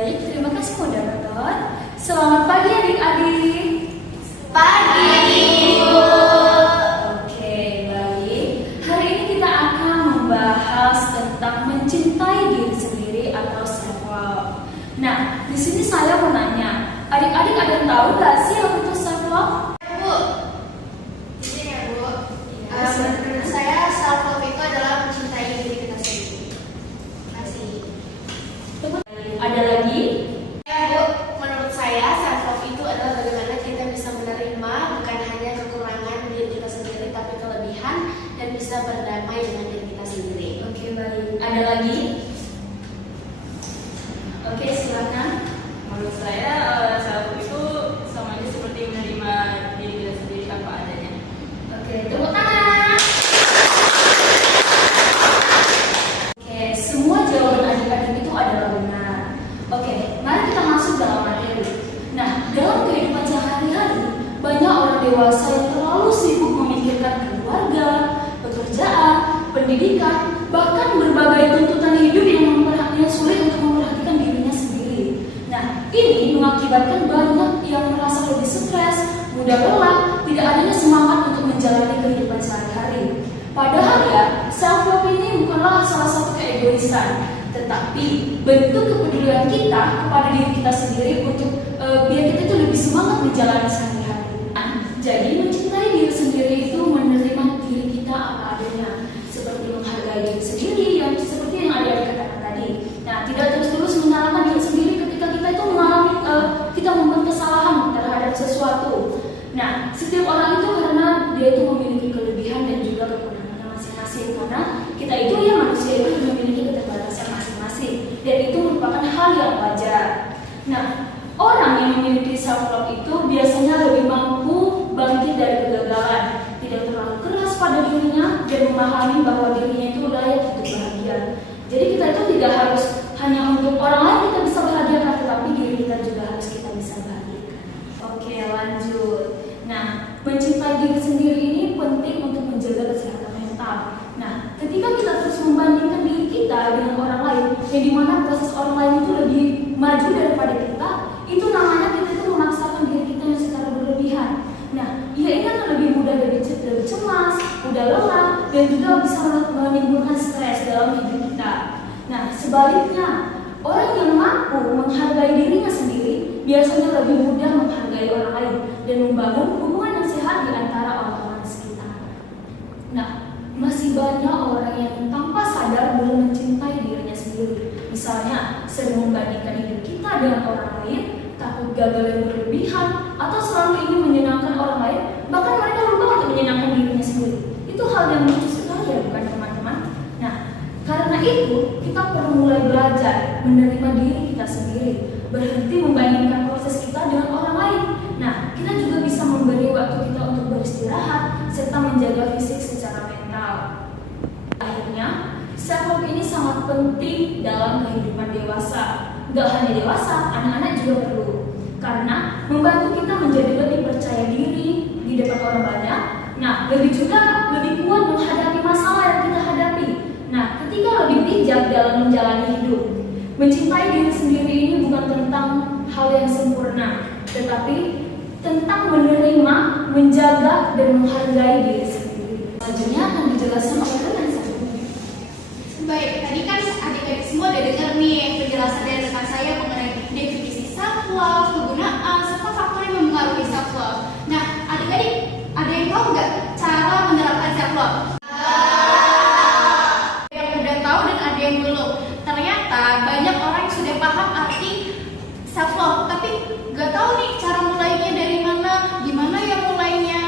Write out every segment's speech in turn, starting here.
Baik, terima kasih moderator. Selamat pagi adik-adik. Pagi, Ibu. Oke, baik. Hari ini kita akan membahas tentang mencintai diri sendiri atau self love. Nah, di sini saya mau nanya, adik-adik ada yang tahu nggak sih apa itu self love? Bu, izin ya Bu. Menurut saya self love itu adalah mencintai diri kita sendiri. Terima kasih. Ada lagi? Ya Bu, menurut saya self love itu adalah bagaimana kita bisa menerima bukan hanya kekurangan diri kita sendiri, tapi kelebihan dan bisa berdamai dengan diri kita sendiri. Oke, baik. Ada lagi? Oke, silakan. Menurut saya self love itu sama aja seperti menerima diri kita sendiri apa adanya. Oke, tepuk tangan. Oke, semua jawaban adik-adik itu adalah benar. Oke, mari kita masuk dalam materi. Nah, dalam kehidupan sehari-hari, banyak orang dewasa yang terlalu sibuk memikirkan keluarga, pekerjaan, pendidikan, bahkan berbagai tuntutan hidup yang sulit untuk memperhatikan dirinya sendiri. Nah, ini mengakibatkan banyak yang merasa lebih stres, mudah lelah, tidak adanya semangat untuk menjalani kehidupan sehari-hari. Padahal ya, self love ini bukanlah salah satu keegoisan, tetapi bentuk kepedulian kita kepada diri kita sendiri untuk biar kita itu lebih semangat menjalani sehari-hari. Jadi mencintai diri sendiri itu menerima diri kita apa adanya, seperti menghargai diri sendiri yang seperti yang adik-adik katakan tadi. Nah, tidak terus-terus menyalahkan diri sendiri ketika kita itu mengalami kita membuat kesalahan terhadap sesuatu. Nah, setiap orang itu karena dia itu memiliki kelebihan dan juga kekurangannya masing-masing, karena kita itu ya manusia itu memiliki keterbatasan masing-masing dan itu merupakan hal yang wajar. Nah, orang yang memiliki self love itu biasanya lebih mampu bangkit dari kegagalan, tidak terlalu keras pada dirinya dan memahami bahwa dirinya itu layak untuk bahagia. Jadi kita itu tidak harus hanya untuk orang lain kita bisa bahagiakan, tetapi diri kita juga harus kita bisa bahagiakan. Oke, lanjut. Nah, mencintai diri sendiri ini penting untuk menjaga kesehatan mental. Nah, ketika kita terus membandingkan diri kita dengan orang lain, yang dimana proses orang lain itu lebih maju daripada kita, itu namanya kita itu memaksakan diri kita yang secara berlebihan. Nah, ia ini akan lebih mudah lebih cemas, mudah lelah, dan juga bisa menimbulkan stres dalam hidup kita. Nah, sebaliknya, orang yang mampu menghargai dirinya sendiri biasanya lebih mudah menghargai orang lain dan membangun hubungan yang sehat di antara orang-orang sekitar. Nah, masih banyak orang yang tanpa sadar belum mencintai dirinya sendiri. Misalnya, sering membandingkan hidup kita dengan orang lain, takut gagal yang berlebihan, atau selalu ingin menyenangkan orang lain, bahkan mereka lupa untuk menyenangkan dirinya sendiri. Itu hal yang lucu sekali ya, bukan teman-teman? Nah, karena itu kita perlu mulai belajar menerima diri kita sendiri, berhenti membandingkan proses kita dengan orang lain. Nah, kita juga bisa memberi waktu kita untuk beristirahat serta menjaga fisik secara mental. Akhirnya, self love ini sangat penting dalam kehidupan dewasa. Gak hanya dewasa, anak-anak juga perlu, karena membantu kita menjadi lebih percaya diri di depan orang banyak. Nah, lebih kuat menghadapi masalah yang kita hadapi. Nah, ketika lebih bijak dalam menjalani hidup. Mencintai diri sendiri ini bukan tentang hal yang sempurna, tetapi tentang menerima, menjaga, dan menghargai diri sendiri. Selanjutnya akan dijelaskan oleh rekan saya. Baik, tadi kan adik-adik semua udah dengar nih penjelasan dari rekan saya mengenai definisi self love, kegunaan, serta faktor yang mempengaruhi self love. Nah, adik-adik, ada yang tahu nggak cara menerapkan self love? Ada yang udah tahu dan ada yang belum. Ternyata banyak orang yang sudah paham arti self love, tapi nggak tahu nih cara mulainya dari mana, gimana ya mulainya.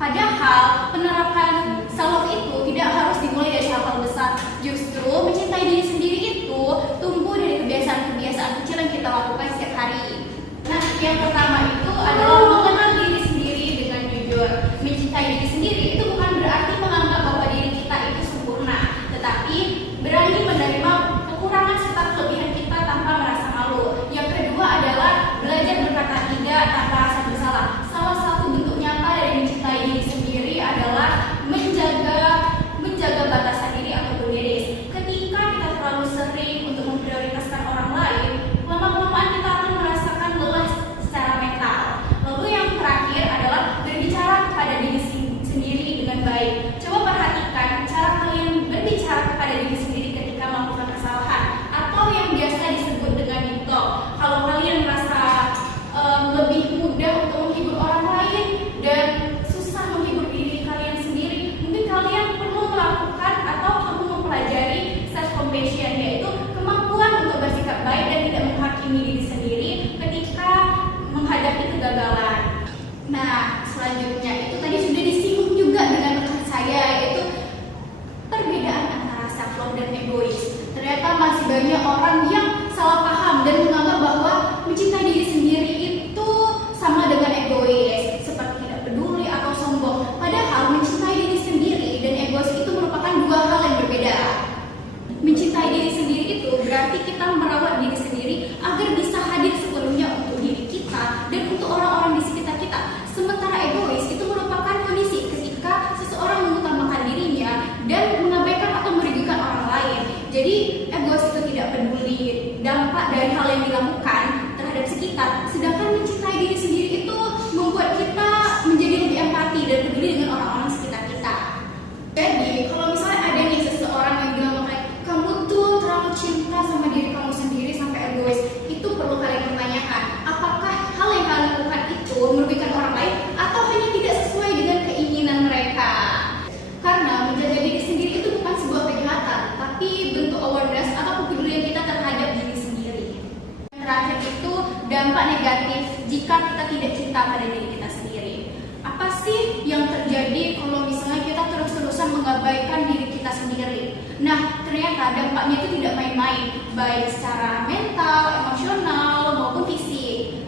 Padahal penerapan self love itu tidak harus dimulai dari hal-hal besar. Justru mencintai diri sendiri itu tumbuh dari kebiasaan-kebiasaan kecil yang kita lakukan setiap hari. Nah, yang pertama itu adalah mengenal diri sendiri dengan jujur. Mencintai diri sendiri itu bukan berarti menganggap bahwa diri kita itu sempurna, tetapi berani menerima kekurangan serta kelebihan kita tanpa merasa malu. Yang kedua adalah belajar berkata tidak tanpa rasa bersalah. Salah satu bentuk nyata dari mencintai diri sendiri adalah menjaga batasan diri atau boundaries. Ketika kita terlalu selanjutnya itu tadi sudah disinggung juga dengan rekan saya, yaitu perbedaan antara self love dan egois. Ternyata masih banyak orang yang salah paham dan menganggap bahwa mencintai diri sendiri itu sama dengan egois, seperti tidak peduli atau sombong. Padahal mencintai diri sendiri dan egois itu merupakan dua hal yang berbeda. Mencintai diri sendiri itu berarti kita merawat diri sendiri agar bisa hadir sepenuhnya untuk diri kita dan untuk orang-orang di sekitar kita. Sementara egois itu merupakan kondisi ketika seseorang mengutamakan dirinya dan mengabaikan atau merugikan orang lain. Jadi egois itu tidak peduli dampak dari hal yang dilakukan terhadap sekitar, sedangkan mencintai diri sendiri itu membuat kita menjadi lebih empati dan peduli dengan orang-orang sekitar kita. Jadi kalau misalnya ada nih seseorang yang bilang kayak kamu tuh terlalu cinta sama diri kamu sendiri sampai egois, itu perlu kalian pertanyakan, apakah hal yang kalian lakukan itu merugikan orang lain atau hanya tidak sesuai dengan keinginan mereka? Karena menjaga diri sendiri itu bukan sebuah kejahatan, tapi bentuk awareness atau kepedulian kita terhadap diri sendiri. Yang terakhir itu dampak negatif jika kita tidak cinta pada diri kita sendiri. Apa sih yang terjadi kalau misalnya kita terus-terusan mengabaikan diri kita sendiri? Nah, ternyata dampaknya itu tidak main-main, baik secara mental, emosional, maupun fisik.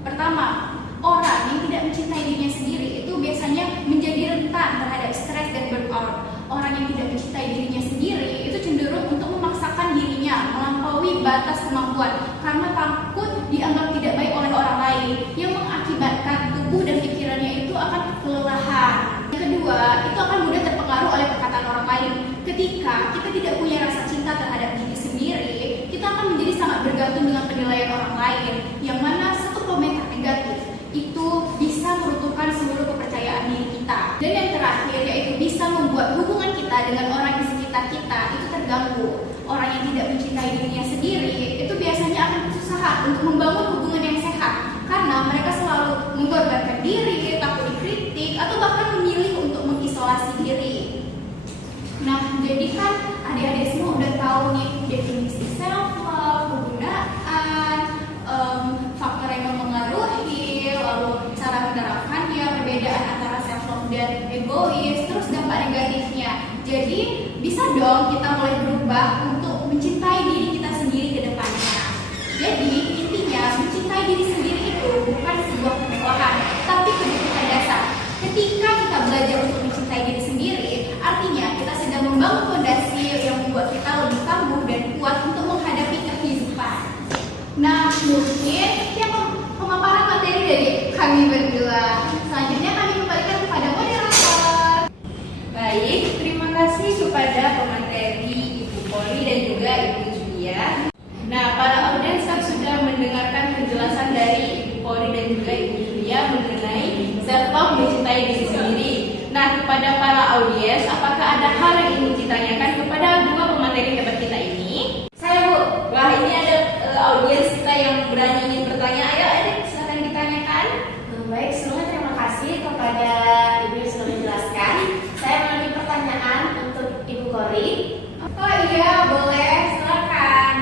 Pertama, orang yang tidak mencintai dirinya sendiri itu biasanya menjadi rentan terhadap stres dan burnout. Orang yang tidak mencintai dirinya sendiri itu cenderung untuk memaksakan dirinya melampaui batas kemampuan karena takut dianggap tidak baik oleh orang lain, yang mengakibatkan tubuh dan pikirannya itu akan kelelahan. Yang kedua, itu akan mudah terpengaruh oleh perkataan orang lain. Ketika kita tidak punya rasa cinta terhadap diri sendiri, kita akan menjadi sangat bergantung dengan penilaian orang lain, yang mana satu komentar negatif itu bisa meruntuhkan seluruh kepercayaan diri kita. Dan yang terakhir yaitu bisa membuat hubungan kita dengan orang di sekitar kita itu terganggu. Orang yang tidak mencintai dirinya sendiri itu biasanya akan kesusahan untuk membangun hubungan yang sehat karena mereka selalu mengorbankan diri, takut dikritik, atau bahkan memilih untuk mengisolasi diri. Nah, jadi kan adik-adik semua udah tahu nih definisi self love, penggunaan, faktor yang mempengaruhi, lalu cara menerapkannya, perbedaan antara self love dan egois, terus dampak negatifnya. Jadi bisa dong kita mulai berubah untuk mencintai diri kita sendiri ke depannya. Jadi intinya mencintai diri sendiri itu bukan sebuah kemewahan, tapi kebutuhan dasar. Ketika kita belajar untuk mencintai diri sendiri, artinya kita sedang membangun fondasi yang membuat kita lebih tangguh dan kuat untuk menghadapi kehidupan. Nah, mungkin yang pemaparan materi dari kami berdua. Selanjutnya kami kembalikan kepada moderator. Baik, terima kasih kepada pemateri Ibu Poli dan juga Ibu Julia. Nah, para audiens sudah mendengarkan penjelasan dari Ibu Poli dan juga Ibu Julia mengenai self love, mencintai diri sendiri. Nah, kepada para audiens, apakah ada hal yang ingin ditanyakan kepada dua pemateri hebat kita ini? Saya Bu, wah ini ada audiens kita yang berani ingin bertanya. Ayo, adik, silakan ditanyakan. Baik, sebelumnya terima kasih kepada Ibu yang sudah menjelaskan. Saya memiliki pertanyaan untuk Ibu Kori. Oh iya, boleh, silakan.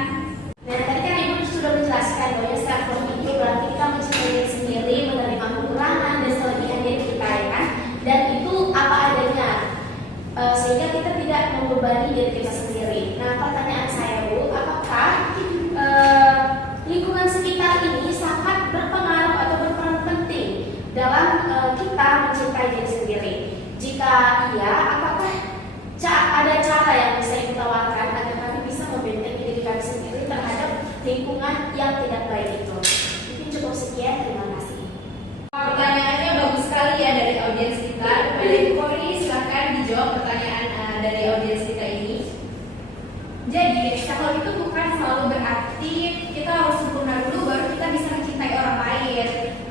Nah, tadi kan Ibu sudah menjelaskan bahwa self love itu berarti kita mencintai diri sendiri, menerima kekurangan dan kelebihan diri kita, ya kan? Dan itu apa adanya, sehingga kita tidak membebani diri kita sendiri. Nah, pertanyaan saya Bu, apakah lingkungan sekitar ini sangat berpengaruh atau berperan penting dalam kita mencintai diri sendiri? Jika iya, apakah ada cara yang bisa Ibu tawarkan agar kami bisa membentengi diri kami sendiri terhadap lingkungan yang tidak baik itu? Mungkin cukup sekian, terima kasih. Pertanyaannya bagus sekali ya dari audiens kita. Kepada Ibu Kori, silakan dijawab pertanyaan dari audiens kita ini. Jadi, self love itu bukan selalu berarti kita harus sempurna dulu baru kita bisa mencintai orang lain.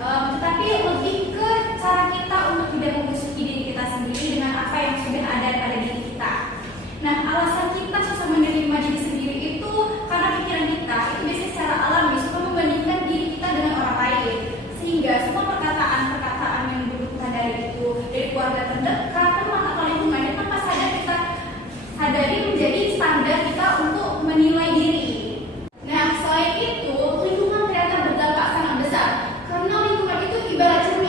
Tetapi lebih ke cara kita untuk tidak membusuki diri kita sendiri dengan apa yang sudah ada pada diri kita. Nah, alasan kita susah menerima diri sendiri itu karena pikiran kita itu biasanya secara alami suka membandingkan diri kita dengan orang lain. Sehingga semua perkataan-perkataan yang berhubungan dari itu, dari keluarga terdekat, teman atau lingkungan, itu tanpa sadar kita sadari menjadi standar kita untuk menilai diri. Nah, selain itu, lingkungan ternyata berdampak sangat besar. Karena lingkungan itu ibarat cermin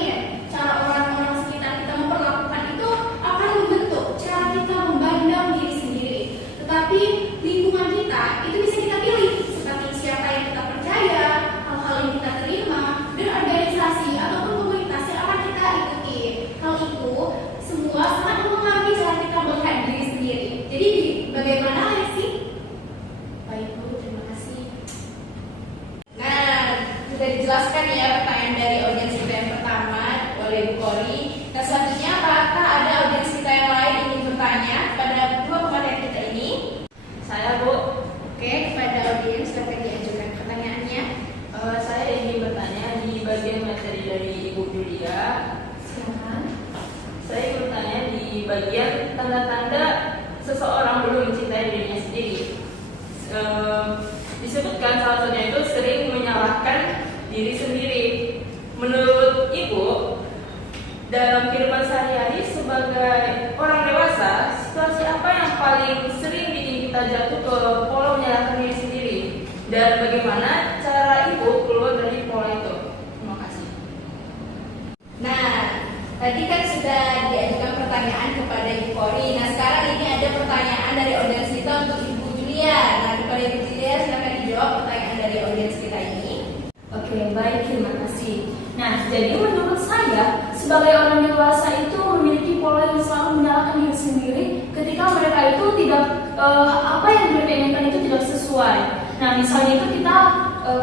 sudah dijelaskan ya pertanyaan dari audiens kita yang pertama oleh Bu Kori. Nah selanjutnya apakah ada audiens kita yang lain ingin bertanya pada dua pemateri kita ini? Saya Bu, Oke, kepada audiens silakan diajukan pertanyaannya. saya ingin bertanya di bagian materi dari Ibu Julia. Silakan. Saya ingin bertanya di bagian tanda-tanda seseorang belum mencintai dirinya sendiri. Disebutkan salah satunya itu sering menyalahkan diri sendiri. Menurut Ibu, dalam kehidupan sehari-hari sebagai orang dewasa, situasi apa yang paling sering bikin kita jatuh ke pola menyalahkan diri sendiri? Dan bagaimana cara Ibu keluar dari pola itu? Terima kasih. Nah, tadi kan sudah diajukan pertanyaan kepada Ibu Kori. Nah, sekarang ini ada pertanyaan dari audiens kita untuk Ibu Julia. Nah, kepada Ibu Julia silakan dijawab pertanyaan dari audiens kita ini. Oke, baik, terima kasih. Nah, jadi menurut saya, sebagai orang dewasa itu memiliki pola yang selalu menyalahkan diri sendiri ketika mereka itu tidak, apa yang mereka inginkan itu tidak sesuai. Nah, misalnya itu kita,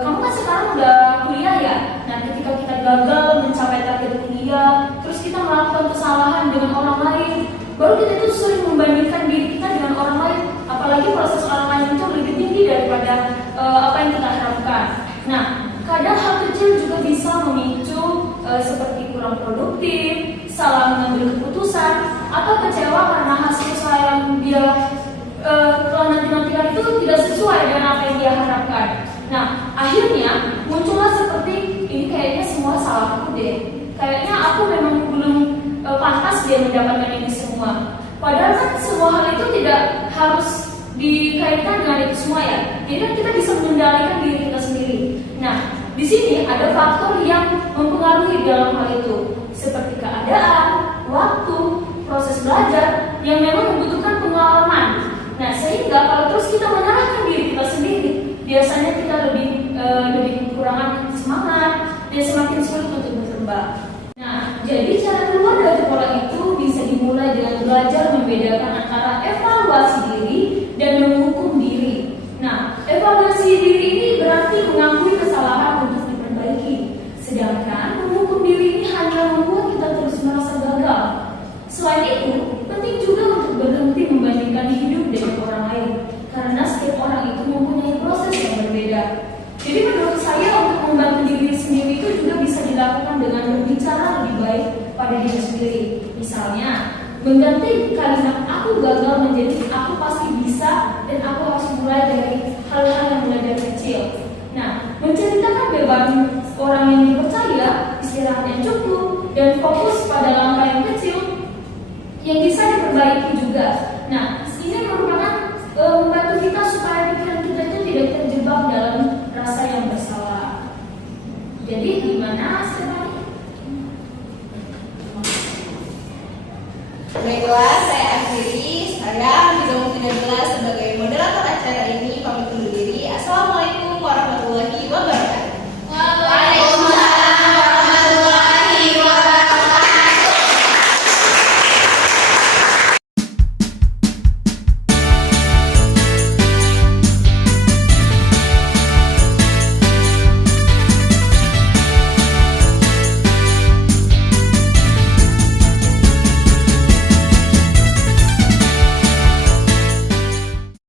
kamu kan sekarang udah kuliah ya. Nah, ketika kita gagal mencapai target kuliah, terus kita melakukan kesalahan dengan orang lain, baru kita itu sering membandingkan diri kita dengan orang lain, apalagi proses orang lain itu lebih tinggi daripada apa yang kita harapkan. Nah, kadang hal kecil juga bisa memicu seperti kurang produktif, salah mengambil keputusan, atau kecewa karena hasil usaha yang dia telah nanti-nantikan itu tidak sesuai dengan apa yang dia harapkan. Nah, akhirnya muncullah seperti ini, kayaknya semua salah aku deh. Kayaknya aku memang belum pantas dia mendapatkan ini semua. Padahal kan semua hal itu tidak harus dikaitkan dengan itu semua ya. Jadi kan kita bisa mengendalikan diri kita sendiri. Nah, di sini ada faktor yang mempengaruhi dalam hal itu, seperti keadaan, waktu, proses belajar yang memang membutuhkan pengalaman. Nah, sehingga kalau terus kita menyalahkan diri kita sendiri, biasanya kita lebih kekurangan semangat dan semakin sulit untuk berkembang. Nah, jadi cara keluar dari pola itu bisa dimulai dengan belajar membedakan antara evaluasi diri dan menghukum diri. Nah, evaluasi diri ini berarti mengakui kesalahan untuk diperbaiki, sedangkan menghukum diri ini hanya membuat kita terus merasa gagal. Selain itu, penting juga untuk berhenti membandingkan hidup dengan orang lain, karena setiap orang itu mempunyai proses yang berbeda. Jadi menurut saya untuk membantu diri sendiri itu juga bisa dilakukan dengan berbicara lebih baik pada diri sendiri. Misalnya, mengganti kalimat aku gagal menjadi aku pasti bisa dan aku harus mulai dari hal-hal yang mulai dari kecil. Nah, menceritakan beban orang yang dipercaya, istirahat yang cukup, dan fokus pada langkah yang kecil yang bisa diperbaiki juga. Nah, ini merupakan membantu kita supaya pikiran kita itu tidak terjebak dalam rasa yang bersalah. Jadi gimana Stefani?